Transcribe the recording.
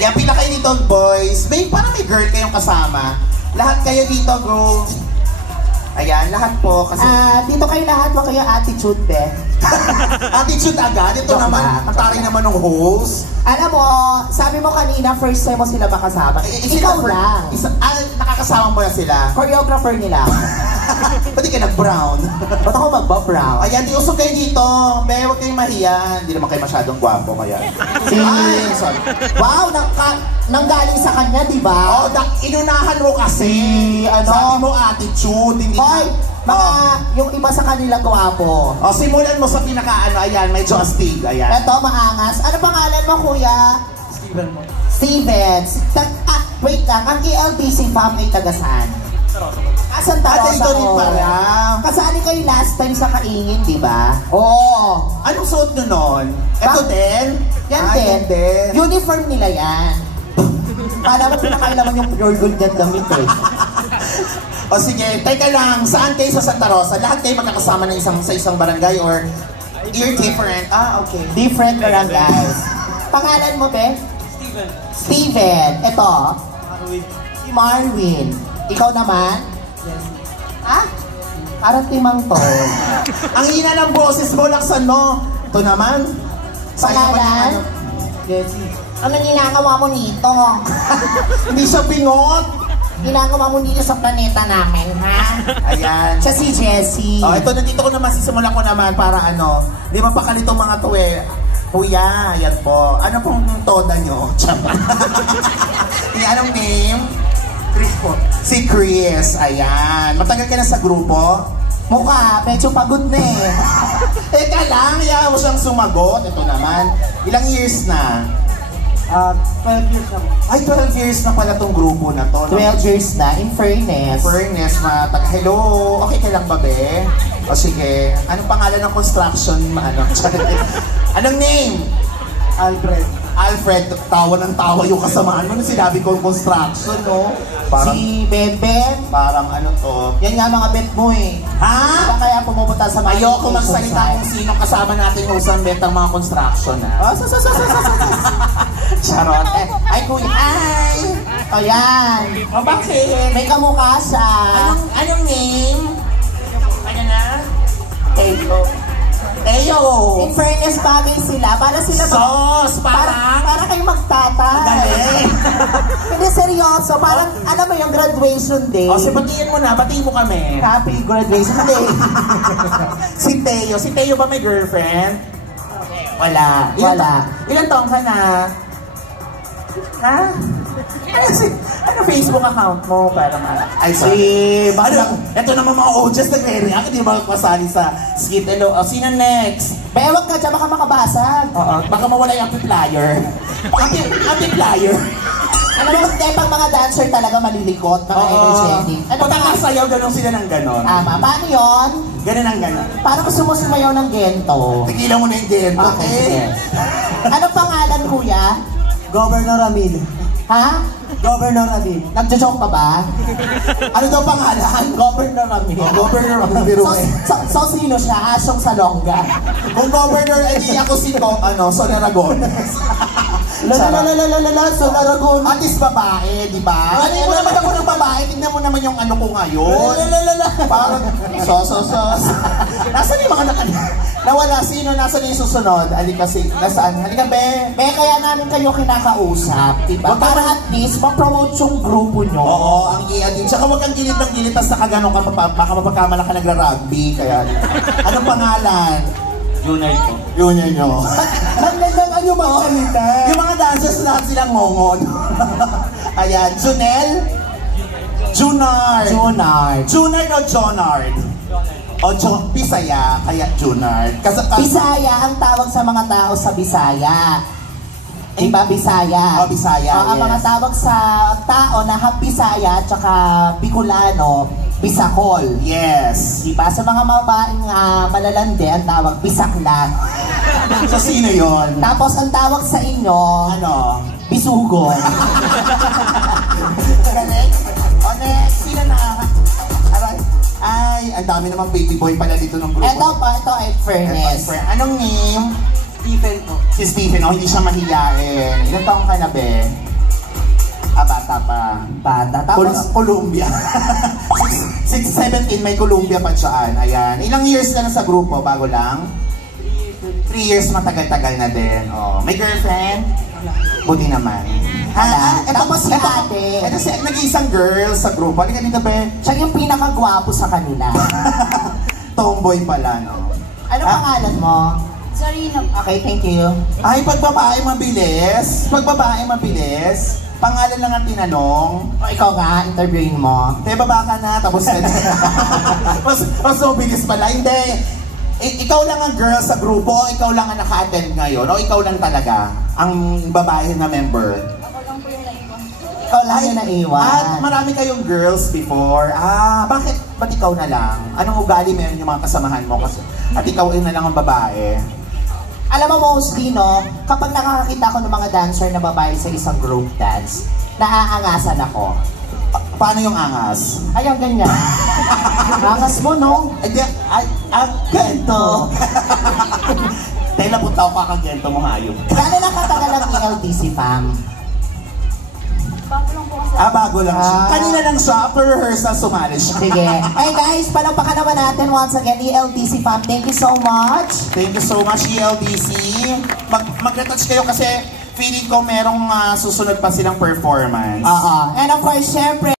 Ayan, pila kayo dito, boys. Parang may girl kayong kasama. Lahat kayo dito, bro. Ayan, lahat po. Kasi... dito kayo lahat, wag kayo attitude, be. Attitude agad? Ito naman, matari naman ng host. Alam mo, sabi mo kanina, first time mo sila makasama. Ikaw lang. Nakakasama mo na sila. Choreographer nila. Ba't di ka nag-brown? Ba't ako mag-brown? Ayan, di usog kayo dito. Be, huwag kayong mahiya. Hindi naman kayo masyadong gwapo kaya. Ay, sorry. Wow, nanggaling sa kanya, di ba? Oh, inunahan mo kasi. Sabi mo attitude. Hindi Hoy, yung iba sa kanila gwapo. Oh, simulan mo sa pinaka-ano. Ayan, medyo astig. Ayan. Ito, maangas. Ano pangalan mo, kuya? Steven mo. Steven. Wait lang, ang ELBC fam ay taga-saan? Santa Rosa. Ito rin pala. Kasali kayo last time sa Kaingin, di ba? Oo. Anong suot nyo nun? Ito din? Yan din. Uniform nila yan. Para mo pinakailaman yung pure gold na damit eh. O sige, teka lang. Saan kayo sa Santa Rosa? Lahat kayo magkakasama na sa isang barangay or you're different? Okay. Different barangays. Pangalan mo, be? Steven. Ito? Marwin. Ikaw naman? Yes. Ha? Parang timang to. Ang hina ng boses mo, laksan mo. Ito naman. Pangalan? Jessie. Ano ginagawa mo nito? Hindi siya pingot. Ginagawa mo dito sa planeta namin, ha? Ayan. Siya si Jessie. Oh, ito, nandito ko naman, sisimulan ko naman para ano. Di ba pakalitong mga to eh. Kuya, ayan po. Ano pong toda nyo? Anong name? Chris po. Si Chris, ayan. Matagal ka na sa grupo? Mukha, medyo pagod na eh. Teka lang, ayaw mo siyang sumagot. Ito naman. Ilang years na? 12 years na. Ay, 12 years na pala tong grupo na to. 12 years na, in fairness. Hello, okay ka lang ba, be? O sige, anong pangalan ng construction? Anong name? Alfred, tawa ng tawa yung kasamaan mo. Nung sinabi ko construction, no? Parang, si Bebe. Parang ano to? Yan nga mga bet mo eh. Ha? Diba kaya pumupunta sa mga... Ayoko magsalita kung sino kasama natin yung usang betang mga construction, ha? Charot. Ay, kuya. Ay! O yan. O bakit? May kamukha siya. Anong name? Ano na? Teo. In fairness, bagay sila. Para sila... Sos! Para kayo magtatay. Dali. Hindi, seryoso. Parang, alam mo yung graduation day. O, batiin mo na. Batiin mo kami. Happy graduation day. Si Teo. Si Teo ba may girlfriend? Wala. Ilan taong ka na? Ha? Ano Facebook account mo? Para ay, ito naman mga audience nagre-react. Hindi ba kasali sa skit? Hello. O, sino next? Bewag ka dyan, baka makabasag. Oo. Baka mawala yung amplifier. Amplifier. Alam mo, pang mga dancer talaga malilikot, mga energetic. Ano ba nakasayaw, ganun sila ng ganon? Tama. Paano yun? Ganon ang ganon. Parang gusto mo sumayaw ng gento. Tigilan mo na yung gento. Okay. Ano pangalan, kuya? Governor Amin. Ha? Governor Amin. Nagjo-joke ka ba? Ano daw pangalan? Governor Amin. Governor Amin. So sino siya? Asyong Salonga. Kung governor, edi ako si Son Aragon. Son Aragon. At least babae, di ba? Ano mo naman ako ng babae? Tignan mo naman yung ano ko ngayon. Parang, Nasaan yung mga nawala? Sino? Nasaan yung susunod? Halika nasaan? Halika, be. Kaya namin kayo kinakausap, diba? Para at least ma-promote yung grupo nyo. Oo, ang iya din. Tsaka huwag kang gilid ng gilid, tapos nakaganon ka, baka mapagkamala ka nagra-rugby. Kaya, anong pangalan? Junior nyo. Magandang ano magsalita. Yung mga dancers lahat silang ngongon. Ayan, Junard o Jonard? Bisaya, kaya Junard. Bisaya ang tawag sa mga tao sa Bisaya. Diba, Bisaya? Bisaya, Ang mga tawag sa tao na Bisaya at saka Bicolano, Bisakol. Yes. Diba? Sa mga babaeng malalande, ang tawag Bisaklat. So, sino yon? Tapos, ang tawag sa inyo, ano? Bisugon. Next, sino na? Ay, ang dami namang baby boy pala dito ng grupo. Ito ay fairness. Anong name? Stephen po. Si Stephen, hindi siya mahiyain. Ilang taong ka na, be? Bata pa. Bata. Tapos, Columbia. 17 may Columbia pa dyan. Ayan. Ilang years ka na sa grupo? Bago lang? 3 years, matagal-tagal na din. Oh. May girlfriend? Buti naman. Tapos si ate. Ito si nag-iisang girl sa grupo. Halika dito, be. Siya yung pinakagwapo sa kanila. Tomboy pala, no? Ano pangalan mo? Sarina. Okay, thank you. Ay, pag babae mabilis. Pag babae mabilis. Pangalan lang ang tinanong. O ikaw nga, interviewin mo. Te, baba ka na, tapos ka na. mas mabilis pala. Hindi. Ikaw lang ang girl sa grupo, ikaw lang ang naka-attend ngayon, o ikaw lang talaga ang babae na member? Ako lang po yung naiwan. Ikaw lang yung naiwan. At marami kayong girls before. Bakit? Ba't ikaw na lang? Anong ugali meron yung mga kasamahan mo? At ikaw na lang ang babae? Alam mo mostly, no, kapag nakakakita ko ng mga dancer na babae sa isang group dance, naaangasan ako. Paano yung angas? Ayaw ganyan. Angas mo, no? Ang gento! Tela, punta ko kakagento mo hayop. Gano'n lang katagal ang ELTC, fam? Bago lang po kasi. Bago lang siya. Kanina lang siya, after rehearsal, sumali siya. Sige. Hey guys, palakpakan naman natin once again, ELTC, fam. Thank you so much. Thank you so much, ELDC. Mag-retouch kayo kasi feeling ko merong susunod pa silang performance. And of course, syempre,